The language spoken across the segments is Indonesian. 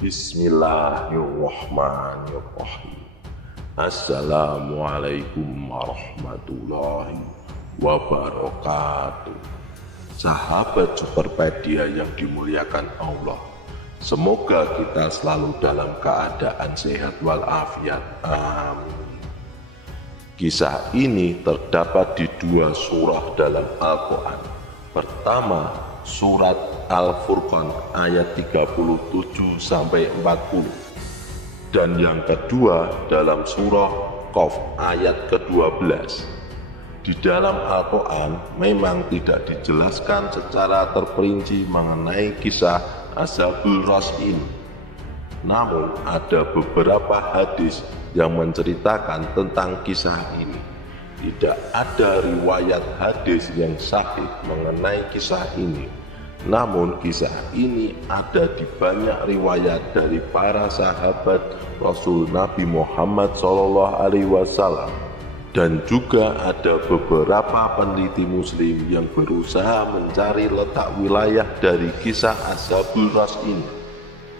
Bismillahirrahmanirrahim. Assalamualaikum warahmatullahi wabarakatuh. Sahabat Superpedia yang dimuliakan Allah, semoga kita selalu dalam keadaan sehat walafiat. Amin. Kisah ini terdapat di dua surah dalam Al-Quran. Pertama, surat Al-Furqan ayat 37-40. Dan yang kedua dalam surah Qaf ayat ke-12. Di dalam Al-Quran memang tidak dijelaskan secara terperinci mengenai kisah Ashabul Rass ini. Namun ada beberapa hadis yang menceritakan tentang kisah ini. Tidak ada riwayat hadis yang sahih mengenai kisah ini. Namun kisah ini ada di banyak riwayat dari para sahabat Rasul Nabi Muhammad SAW. Dan juga ada beberapa peneliti muslim yang berusaha mencari letak wilayah dari kisah Ashabul Rass ini.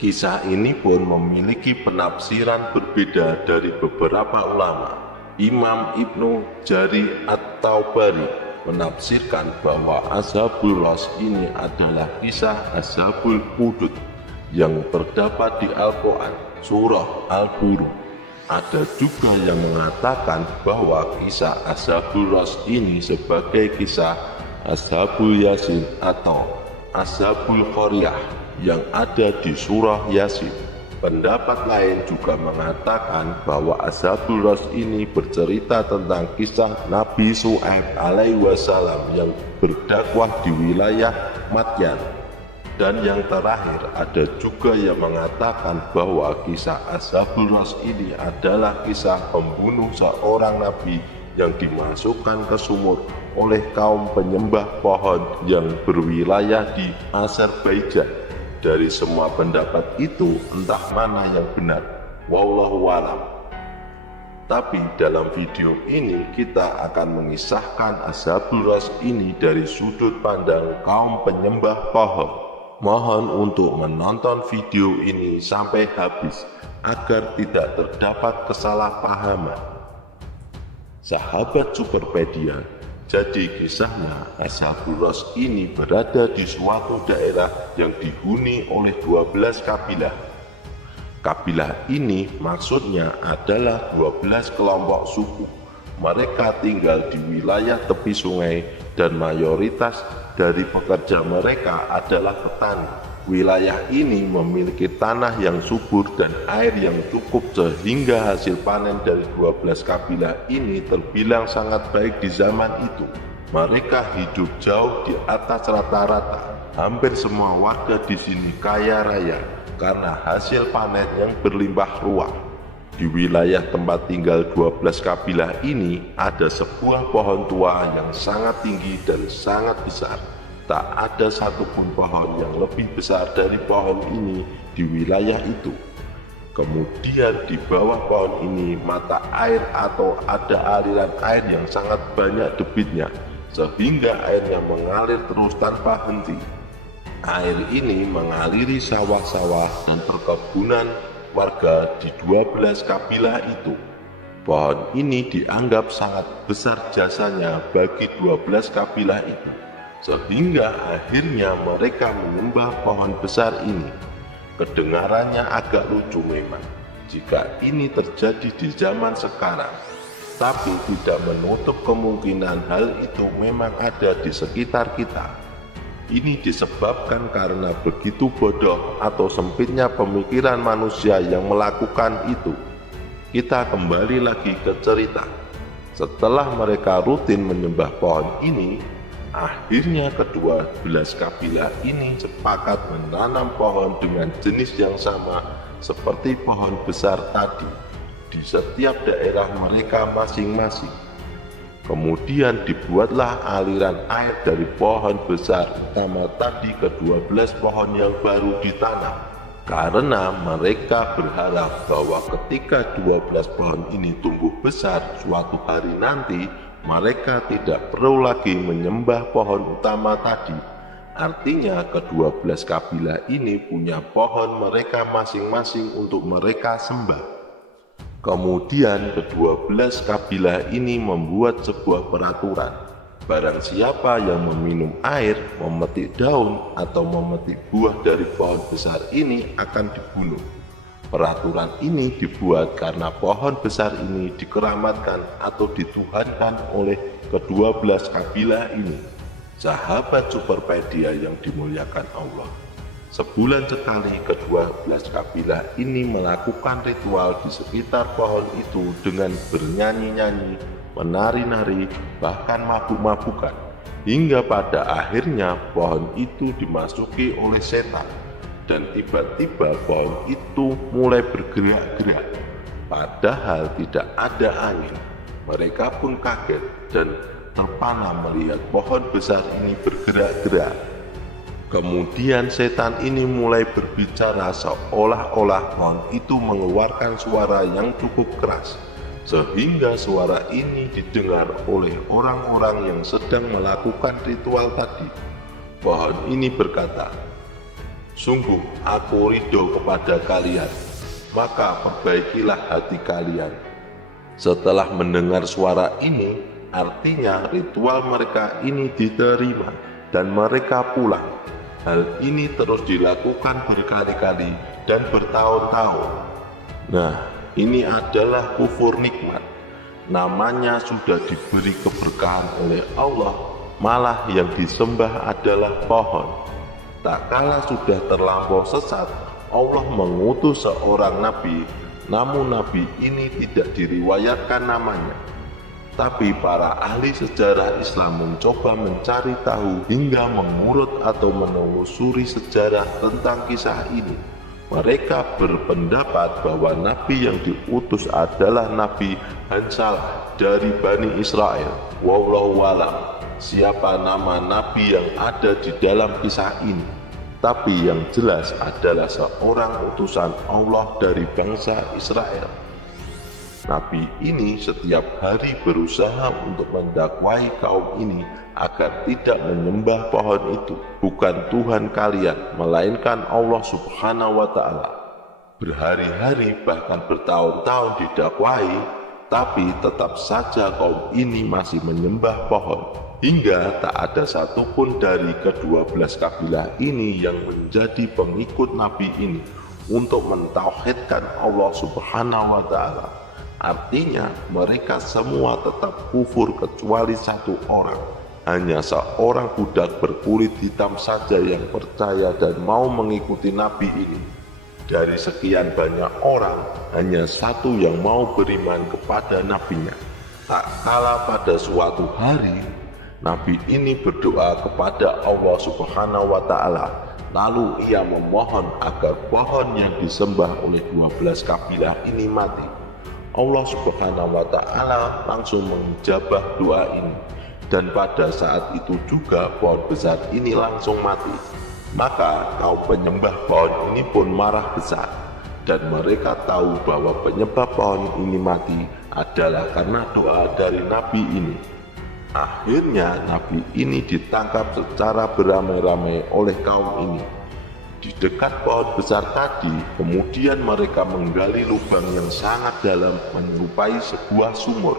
Kisah ini pun memiliki penafsiran berbeda dari beberapa ulama. Imam Ibnu Jarir At-Tabari menafsirkan bahwa Ashabul Rass ini adalah kisah Ashabul Hudud yang terdapat di Al-Quran, surah Al-Buruj. Ada juga yang mengatakan bahwa kisah Ashabul Rass ini sebagai kisah Ashabul Yasin atau Ashabul Qaryah yang ada di surah Yasin. Pendapat lain juga mengatakan bahwa Ashabul Rass ini bercerita tentang kisah Nabi Syuaib alaihi wasallam yang berdakwah di wilayah Madyan. Dan yang terakhir, ada juga yang mengatakan bahwa kisah Ashabul Rass ini adalah kisah pembunuh seorang nabi yang dimasukkan ke sumur oleh kaum penyembah pohon yang berwilayah di Azerbaijan. Dari semua pendapat itu, entah mana yang benar, wallahu a'lam. Tapi dalam video ini kita akan mengisahkan Ashabul Rass ini dari sudut pandang kaum penyembah pohon. Mohon untuk menonton video ini sampai habis agar tidak terdapat kesalahpahaman. Sahabat Superpedia, jadi kisahnya Ashabul Rass ini berada di suatu daerah yang dihuni oleh 12 kabilah. Kabilah ini maksudnya adalah 12 kelompok suku. Mereka tinggal di wilayah tepi sungai dan mayoritas dari pekerja mereka adalah petani. Wilayah ini memiliki tanah yang subur dan air yang cukup sehingga hasil panen dari 12 kabilah ini terbilang sangat baik di zaman itu. Mereka hidup jauh di atas rata-rata. Hampir semua warga di sini kaya raya karena hasil panen yang berlimpah ruah. Di wilayah tempat tinggal 12 kabilah ini ada sebuah pohon tua yang sangat tinggi dan sangat besar. Tak ada satupun pohon yang lebih besar dari pohon ini di wilayah itu. Kemudian di bawah pohon ini mata air atau ada aliran air yang sangat banyak debitnya, sehingga airnya mengalir terus tanpa henti. Air ini mengaliri sawah-sawah dan perkebunan warga di 12 kabilah itu. Pohon ini dianggap sangat besar jasanya bagi 12 kabilah itu, sehingga akhirnya mereka menyembah pohon besar ini. Kedengarannya agak lucu memang jika ini terjadi di zaman sekarang, tapi tidak menutup kemungkinan hal itu memang ada di sekitar kita. Ini disebabkan karena begitu bodoh atau sempitnya pemikiran manusia yang melakukan itu. Kita kembali lagi ke cerita. Setelah mereka rutin menyembah pohon ini, akhirnya kedua belas kabilah ini sepakat menanam pohon dengan jenis yang sama seperti pohon besar tadi di setiap daerah mereka masing-masing. Kemudian dibuatlah aliran air dari pohon besar utama tadi ke 12 pohon yang baru ditanam, karena mereka berharap bahwa ketika 12 pohon ini tumbuh besar suatu hari nanti, mereka tidak perlu lagi menyembah pohon utama tadi. Artinya kedua belas kabilah ini punya pohon mereka masing-masing untuk mereka sembah. Kemudian kedua belas kabilah ini membuat sebuah peraturan. Barang siapa yang meminum air, memetik daun, atau memetik buah dari pohon besar ini akan dibunuh. Peraturan ini dibuat karena pohon besar ini dikeramatkan atau dituhankan oleh kedua belas kabilah ini. Sahabat Superpedia yang dimuliakan Allah, sebulan sekali kedua belas kabilah ini melakukan ritual di sekitar pohon itu dengan bernyanyi-nyanyi, menari-nari, bahkan mabuk-mabukan, hingga pada akhirnya pohon itu dimasuki oleh setan, dan tiba-tiba pohon itu mulai bergerak-gerak, padahal tidak ada angin. Mereka pun kaget dan terpana melihat pohon besar ini bergerak-gerak. Kemudian setan ini mulai berbicara seolah-olah pohon itu mengeluarkan suara yang cukup keras, sehingga suara ini didengar oleh orang-orang yang sedang melakukan ritual tadi. Pohon ini berkata, "Sungguh aku ridho kepada kalian, maka perbaikilah hati kalian." Setelah mendengar suara ini, artinya ritual mereka ini diterima dan mereka pulang. Hal ini terus dilakukan berkali-kali dan bertahun-tahun. Nah, ini adalah kufur nikmat. Namanya sudah diberi keberkahan oleh Allah, malah yang disembah adalah pohon. Tak kala sudah terlampau sesat, Allah mengutus seorang nabi, namun nabi ini tidak diriwayatkan namanya. Tapi para ahli sejarah Islam mencoba mencari tahu hingga mengurut atau menelusuri sejarah tentang kisah ini. Mereka berpendapat bahwa nabi yang diutus adalah Nabi Hansalah dari Bani Israel. Wallahu a'lam siapa nama nabi yang ada di dalam kisah ini. Tapi yang jelas adalah seorang utusan Allah dari bangsa Israel. Nabi ini setiap hari berusaha untuk mendakwai kaum ini agar tidak menyembah pohon itu. Bukan Tuhan kalian, melainkan Allah Subhanahu wa Ta'ala. Berhari-hari bahkan bertahun-tahun didakwai, tapi tetap saja kaum ini masih menyembah pohon. Hingga tak ada satupun dari kedua belas kabilah ini yang menjadi pengikut Nabi ini untuk mentauhidkan Allah Subhanahu wa Ta'ala. Artinya mereka semua tetap kufur kecuali satu orang. Hanya seorang budak berkulit hitam saja yang percaya dan mau mengikuti Nabi ini. Dari sekian banyak orang, hanya satu yang mau beriman kepada nabinya. Tak kala pada suatu hari, Nabi ini berdoa kepada Allah Subhanahu wa Ta'ala. Lalu ia memohon agar pohon yang disembah oleh 12 kabilah ini mati. Allah Subhanahu wa Ta'ala langsung mengijabah doa ini, dan pada saat itu juga pohon besar ini langsung mati. Maka kaum penyembah pohon ini pun marah besar, dan mereka tahu bahwa penyebab pohon ini mati adalah karena doa dari Nabi ini. Akhirnya Nabi ini ditangkap secara beramai-ramai oleh kaum ini. Di dekat pohon besar tadi, kemudian mereka menggali lubang yang sangat dalam menyerupai sebuah sumur,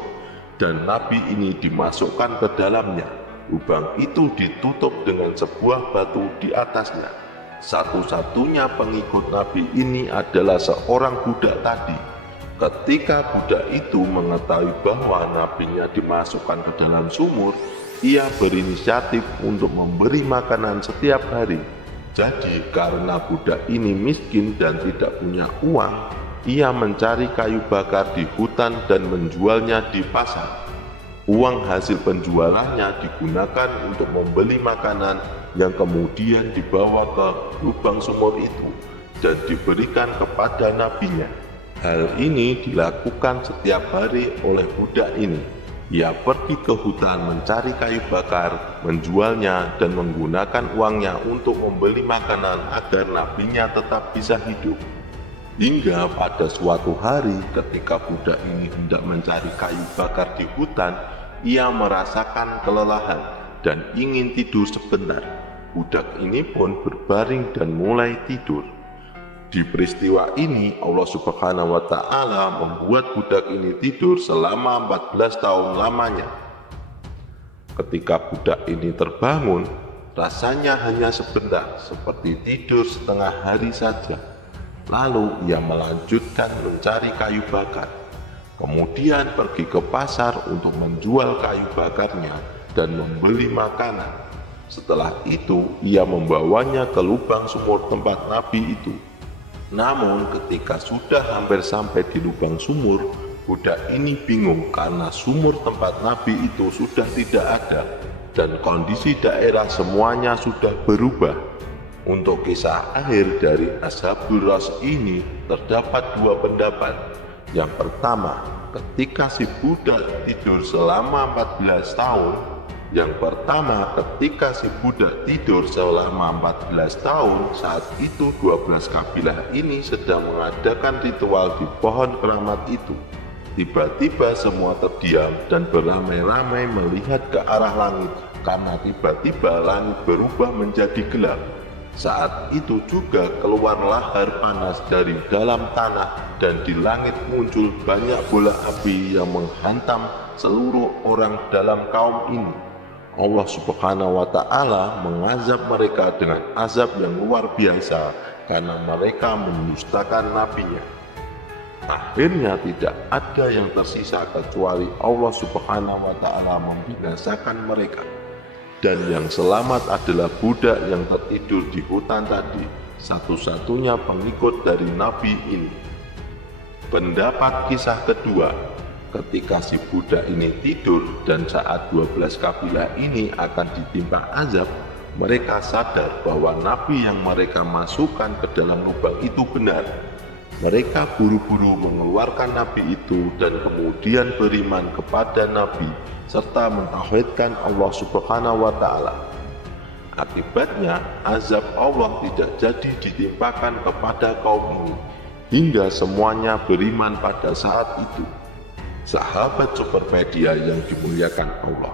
dan Nabi ini dimasukkan ke dalamnya. Lubang itu ditutup dengan sebuah batu di atasnya. Satu-satunya pengikut Nabi ini adalah seorang budak tadi. Ketika budak itu mengetahui bahwa nabinya dimasukkan ke dalam sumur, ia berinisiatif untuk memberi makanan setiap hari. Jadi karena budak ini miskin dan tidak punya uang, ia mencari kayu bakar di hutan dan menjualnya di pasar. Uang hasil penjualannya digunakan untuk membeli makanan yang kemudian dibawa ke lubang sumur itu dan diberikan kepada nabinya. Hal ini dilakukan setiap hari oleh budak ini. Ia pergi ke hutan mencari kayu bakar, menjualnya, dan menggunakan uangnya untuk membeli makanan agar nabinya tetap bisa hidup. Hingga pada suatu hari ketika budak ini hendak mencari kayu bakar di hutan, ia merasakan kelelahan dan ingin tidur sebentar. budak ini pun berbaring dan mulai tidur. Di peristiwa ini Allah Subhanahu wa Ta'ala membuat budak ini tidur selama 14 tahun lamanya. Ketika budak ini terbangun, rasanya hanya sebentar, seperti tidur setengah hari saja. Lalu ia melanjutkan mencari kayu bakar, kemudian pergi ke pasar untuk menjual kayu bakarnya dan membeli makanan. Setelah itu ia membawanya ke lubang sumur tempat Nabi itu. Namun ketika sudah hampir sampai di lubang sumur, budak ini bingung karena sumur tempat Nabi itu sudah tidak ada dan kondisi daerah semuanya sudah berubah. Untuk kisah akhir dari Ashabul Rass ini terdapat dua pendapat. Yang pertama, ketika si budak tidur selama 14 tahun. Yang pertama, ketika si budak tidur selama 14 tahun, saat itu 12 kabilah ini sedang mengadakan ritual di pohon keramat itu. Tiba-tiba semua terdiam dan beramai-ramai melihat ke arah langit, karena tiba-tiba langit berubah menjadi gelap. Saat itu juga keluar lahar panas dari dalam tanah dan di langit muncul banyak bola api yang menghantam seluruh orang dalam kaum ini. Allah Subhanahu wa Ta'ala mengazab mereka dengan azab yang luar biasa karena mereka mendustakan nabinya. Akhirnya tidak ada yang tersisa kecuali Allah Subhanahu wa Ta'ala membinasakan mereka. Dan yang selamat adalah budak yang tertidur di hutan tadi, satu-satunya pengikut dari Nabi ini. Pendapat kisah kedua, ketika si budak ini tidur dan saat 12 kabilah ini akan ditimpa azab, mereka sadar bahwa Nabi yang mereka masukkan ke dalam lubang itu benar. Mereka buru-buru mengeluarkan Nabi itu dan kemudian beriman kepada Nabi serta mentauhidkan Allah Subhanahu wa Ta'ala. Akibatnya azab Allah tidak jadi ditimpakan kepada kaum ini hingga semuanya beriman pada saat itu. Sahabat Superpedia yang dimuliakan Allah,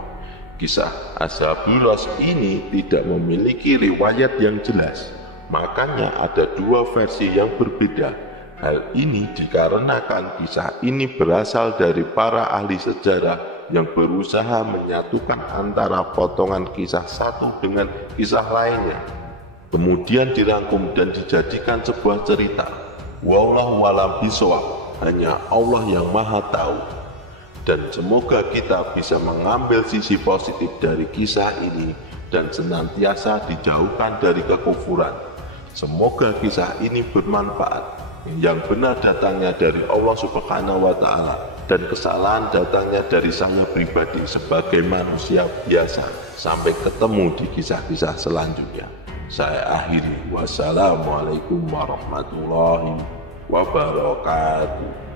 kisah Ashabul Rass ini tidak memiliki riwayat yang jelas, makanya ada dua versi yang berbeda. Hal ini dikarenakan kisah ini berasal dari para ahli sejarah yang berusaha menyatukan antara potongan kisah satu dengan kisah lainnya, kemudian dirangkum dan dijadikan sebuah cerita. Wallahu a'lam bishawab, hanya Allah yang maha tahu. Dan semoga kita bisa mengambil sisi positif dari kisah ini dan senantiasa dijauhkan dari kekufuran. Semoga kisah ini bermanfaat. Yang benar datangnya dari Allah Subhanahu wa Ta'ala dan kesalahan datangnya dari saya pribadi sebagai manusia biasa. Sampai ketemu di kisah-kisah selanjutnya. Saya akhiri. Wassalamualaikum warahmatullahi wabarakatuh.